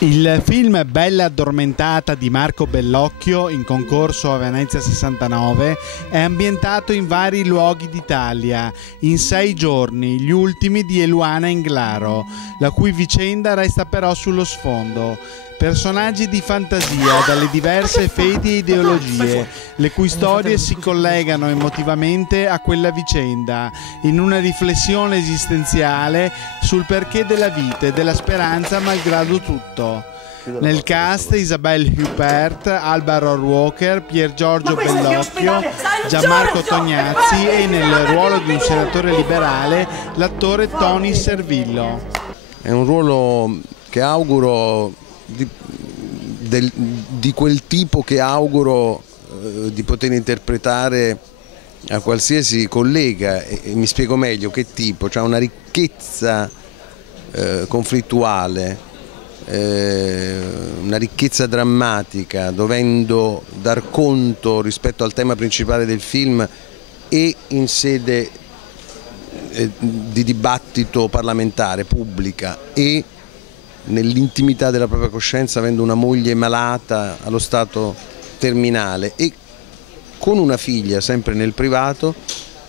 Il film Bella addormentata di Marco Bellocchio, in concorso a Venezia 69, è ambientato in vari luoghi d'Italia, in 6 giorni, gli ultimi di Eluana Englaro, la cui vicenda resta però sullo sfondo. Personaggi di fantasia dalle diverse fedi e ideologie, le cui storie si collegano emotivamente a quella vicenda, in una riflessione esistenziale sul perché della vita e della speranza malgrado tutto. Nel cast Isabelle Huppert, Alba Rohrwacher, Pier Giorgio Bellocchio, Gianmarco Tognazzi e nel ruolo di un senatore liberale l'attore Tony Servillo. È un ruolo che auguro di quel tipo che auguro di poter interpretare a qualsiasi collega, e mi spiego meglio che tipo, cioè una ricchezza conflittuale, una ricchezza drammatica, dovendo dar conto rispetto al tema principale del film e in sede di dibattito parlamentare, pubblica, e nell'intimità della propria coscienza, avendo una moglie malata allo stato terminale e con una figlia sempre nel privato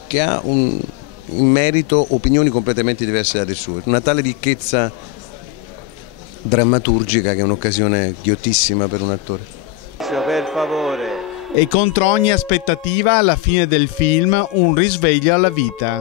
che ha in merito opinioni completamente diverse dalle sue. Una tale ricchezza drammaturgica che è un'occasione ghiottissima per un attore. Per favore. E contro ogni aspettativa, alla fine del film, un risveglio alla vita.